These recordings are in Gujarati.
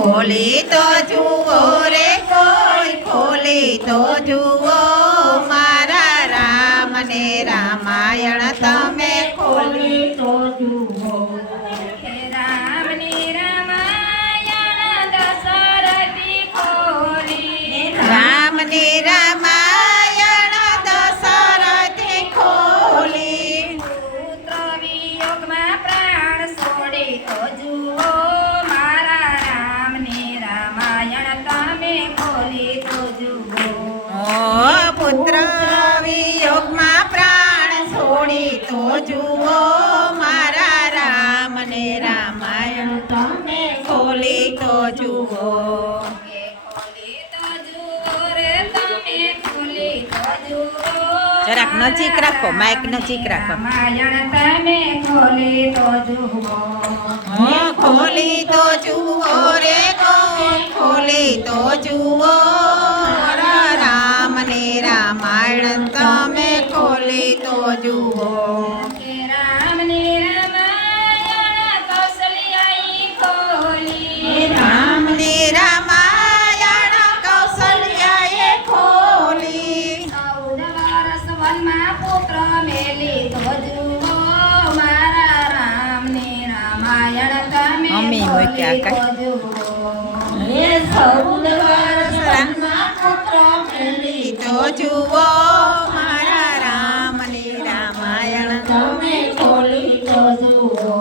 ખોલી તો જુઓ રે કોઈ ખોલી તો જુઓ મારા રામ ને રામાયણ તમે ખોલી તો જુઓ રામની રામાયણ દશરથી ખોલી રામની રામાયણ દશરથે ખોલી પુત્ર વિયોગમાં પ્રાણ છોડી તો જુઓ મારા રામની રામાયણ તમે ખોલી તો જુઓ ઓ પુત્ર વિયોગમાં પ્રાણ છોડી તો જુઓ મારા રામ ને રામાયણ તમે ખોલી તો જુઓ ખોલી તો જુઓ રે તમે ખોલી તો જુઓ જરાક નજીક રાખો માઇક નજીક રાખો રામાયણ તમે ખોલી તો જુઓ ખોલી તો જુઓ રે કોઈ ખોલી તો જુઓ રામ ને રામાયણ તમે ખોલી તો જુઓ રામની રામાયણ કૌશલ્યાઈ ખોલી રામ ને રામાયણ કૌશલ્યાએ ખોલી 14 વર્ષ વનમાં પુત્ર મેલી તો જુઓ મારા રામની રામાયણ તમે મમ્મી હોય કે ખોલી આકા? તો જુઓ હે 14 વર્ષ વનમાં પુત્ર મેલી તો જુઓ મારા રામ ને રામાયણ તમે ખોલી તો જુઓ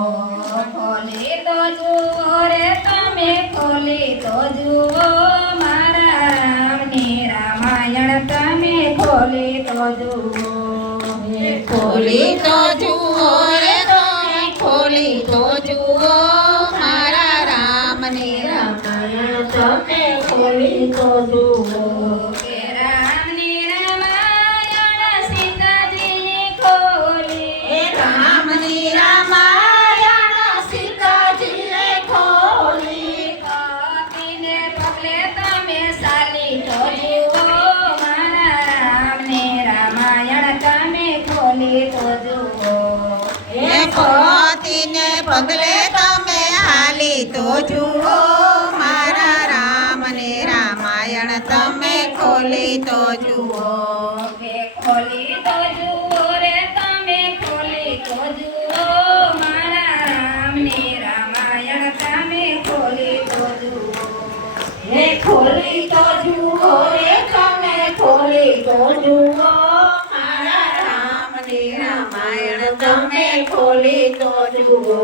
ખોલી તો જુઓ રે તમે ખોલી તો જુઓ મારા રામની રામાયણ તમે ખોલી તો જુઓ ખોલી તો જુઓ રે તમે ખોલી તો જુઓ મારા રામ ને રામાયણ તમે ખોલી તો જુઓ કે રામની રામાયણ સીતાજીની ખોલી રામની રામાયણ સીતાજીએ ખોલી કપીને પગલે તમે ચાલી તો જુઓ મારા રામની રામાયણ તમે ખોલી તો જુઓ એ પતિને પગલે તમે હાલી તો જુઓ મારા રામ ને રામાયણ તમે ખોલી તો જુઓ કે ખોલી તો જુઓ રે તમે ખોલી તો જુઓ મારા રામની રામાયણ તમે ખોલી તો જુઓ એ ખોલી તો જુઓ રે તમે ખોલી તો જુઓ મારા રામ ને રામાયણ તમે ખોલી તો જુઓ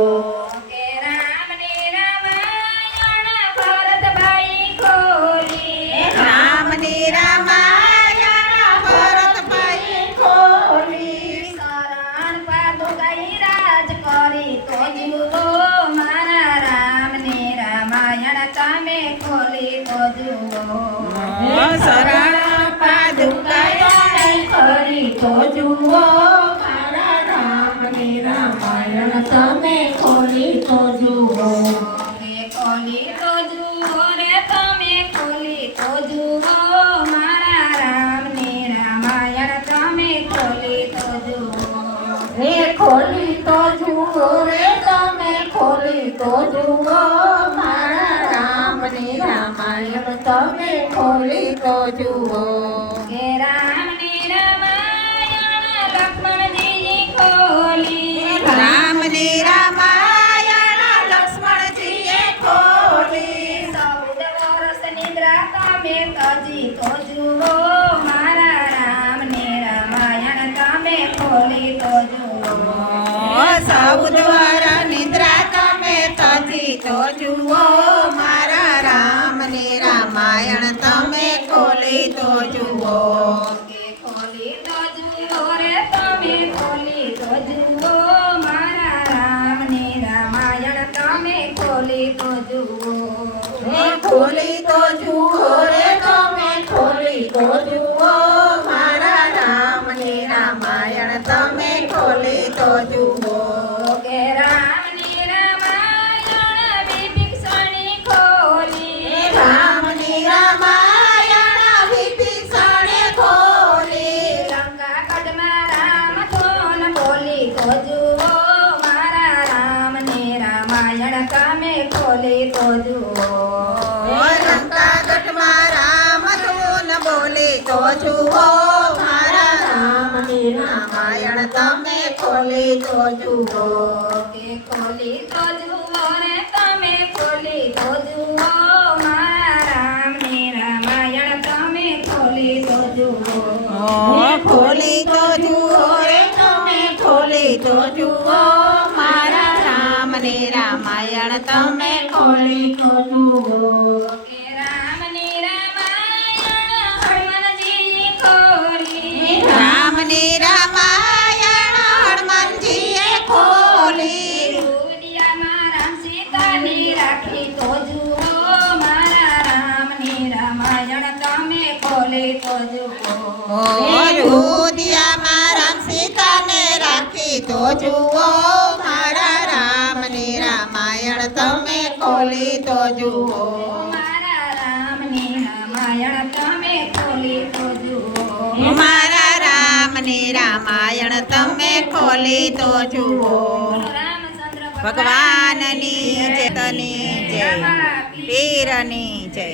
કે રામની રામાયણ ભરતભાઈ ખોલી રામ ને રામાયણ ભરતભાઈ ખોલી શરણ પાદુકાઈ રાજ કરી તો જુઓ મારા રામની રામાયણ તમે ખોલી તો જુઓ શરણ પાદુકાઈ ખરી તો જુઓ મારા રામ ને રામાયણ તમે ખોલી તો જુઓ કે ખોલી તો જુઓ રે તમે ખોલી તો જુઓ મારા રામની રામાયણ તમે ખોલી તો જુઓ રે ખોલી તો જુઓ રે તમે ખોલી તો જુઓ મારા રામ ને રામાયણ તમે ખોલી તો જુઓ કે રામની રામાયણ લક્ષ્મણજી ખોલી રામ ને રામાયણ લક્ષ્મણજીએ ખોલી 14 વર્ષ નિદ્રા તમે તજી તો જુઓ મારા રામની રામાયણ તમે ખોલી તો જુઓ 14 વર્ષ નિદ્રા તમે તજી તો જુઓ મારા રામ ને રામાયણ તમે ખોલી તો જુઓ કે ખોલી તો જુઓ રે તમે ખોલી તો જુઓ મારા રામની રામાયણ તમે ખોલી તો જુઓ ખોલી તો જુઓ રે તમે ખોલી તો જુઓ મારા રામ ને રામાયણ તમે ખોલી તો જુઓ કે રામની રામાયણ વિભીષણી ખોલી રામ ને રામાયણ વિભીષણે ખોલી તો જુઓ મારા રામની રામાયણ તમે ખોલી તો જુઓ કે ખોલી તો જુઓ રે તમે ખોલી તો જુઓ મારા રામની રામાયણ તમે ખોલી તો જુઓ ખોલી તો જુઓ રે તમે ખોલી તો જુઓ મારા રામની રામાયણ તમે ખોલી તો જુઓ કે રામની રામાયણ હનુમાનજીએ ખોલી રામની રામાયણ હનુમાનજીએ ખોલી દુનિયામાં રામ સીતાની રાખી તો જુઓ મારા રામની રામાયણ તમે ખોલી તો જુઓ રુદિયામાં રામ સીતાને રાખી તો જુઓ મારા રામની રામાયણ તમે ખોલી તો જુઓ મારા રામની રામાયણ તમે ખોલી તો જુઓ મારા રામની રામાયણ તમે ખોલી તો જુઓ રામચંદ્ર ભગવાનની જતની જય પીરની જય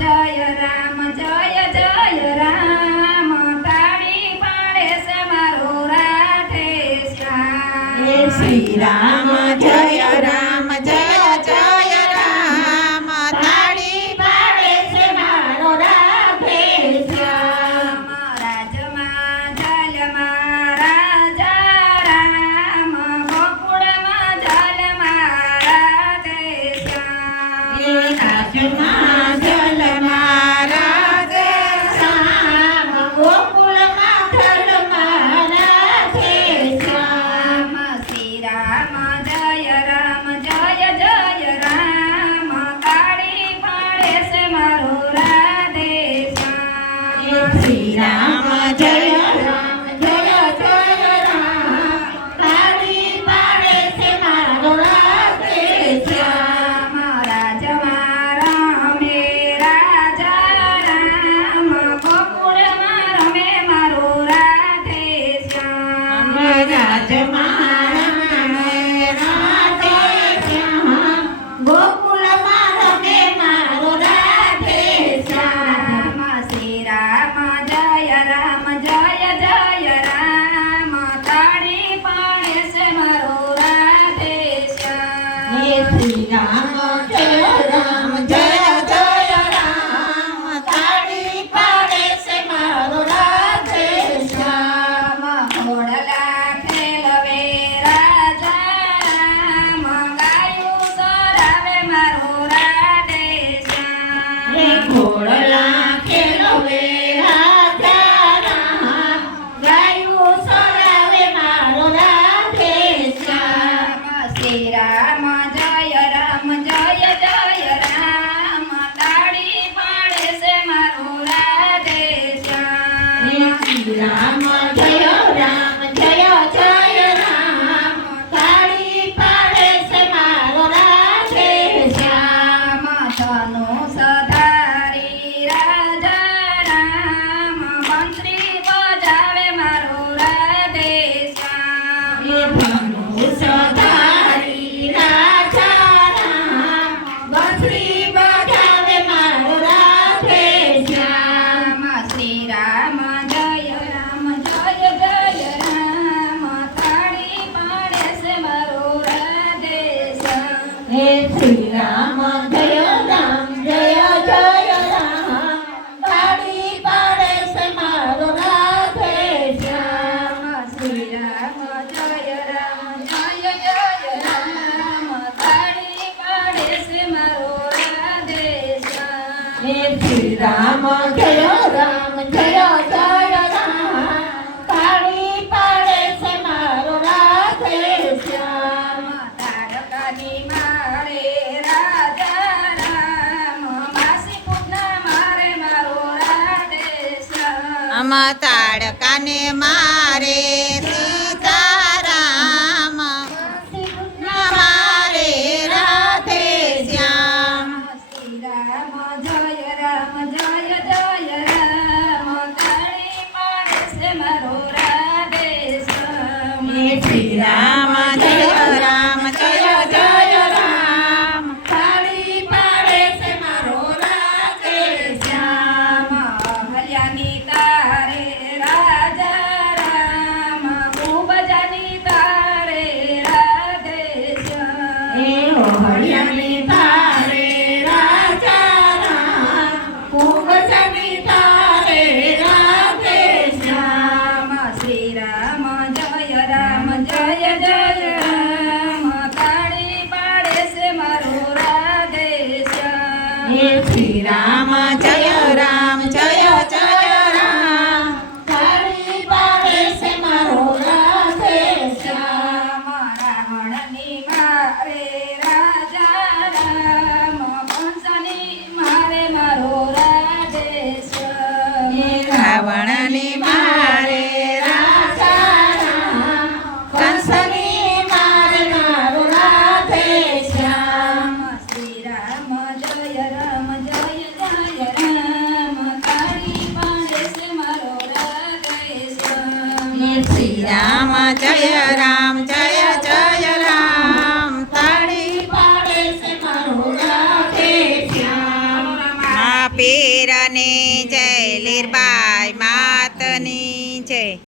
જય રામ જય જય રામ તાળી પાડે છે મારો રાધે શ્યામ શ્રી રામ જય રામ જય જય રામ તાળી પાડે છે મારો રાધે શ્યામ રાજમાં જલમાં રાજા રામ ગોકુળમાં જલમાં રાધે શ્યામ રાજમાં જલમાં રાધે શ્યામ ગોકુળમાં જલમાં રાધે શ્યામ શ્રી રામ જય રામ જય જય રામ કાળી પાડે છે મારો રાધે શ્યામ શ્રી રામ જય રામ જય જય રામ તાળી પાડે છે મારો રાધે શ્યામ રાજમાં રમે રાજા રામ ગોકુળમાં રમે મારો રાધે શ્યામ રાજમાં રમે રાધે શ્યામ ગોકુળમાં રમે મારો રાધે શ્યામ શ્રી રામ જય રામ જય જય રામ તાળી પાડે છે મારો રાધે શ્યામ શ્રી રામ જય રામ જય જય રામ તાળી પાડે છે મારો રાધે શ્યામ ઘોડલા ખેલવે રાજા રામ ગાયું સરાવે મારો રાધે શ્યામ ઘોડલા ખેલવે રાજા રામ ગાયું સરાવે મારો રાધે શ્યામ શ્રી રામ જય રામ જય જય રામ તાળી પાડે છે મારો રાધે શ્યામ શ્રી રામ જય રામ જય જય રામ તાળી પાડે છે મારો રાધે શ્યામ ધનુષ ધારી રાજા રામ મંત્રી બજાવે મારો રાધે શ્યામ ધનુષધારી રાજા રામ બંસરી બજાવે મારો રાધે શ્યામ શ્રી રામ જય રામ જય જય રામ તાળી પાડે છે મારો રાધે શ્યામ શ્રી રામ જય રામ જય જય રામ તાળી પાડે છે મારો રાધે શ્યામ શ્રી રામ જય રામ જય જય રામ તાળી પાડે છે મારો રાધે શ્યામ શ્રી રામ જય રામ જય જય રામ તાળી પાડે છે મારો રાધે શ્યામ તારકાની મારે રાજા રામ માસી પૂતના મારે મારો રાધે શ્યામ તાડકાને મારે સીતારામ મારે રાધે શ્યામ શ્રી રામ જય રામ જય જય રામ તાળી પાડે છે મારો રાધે શ્યામ શ્રી રામ જય રામ જય જય રામ તાળી પાડે છે મારો રાધે શ્યામ અહલ્યાની શ્રી રામ જય રામ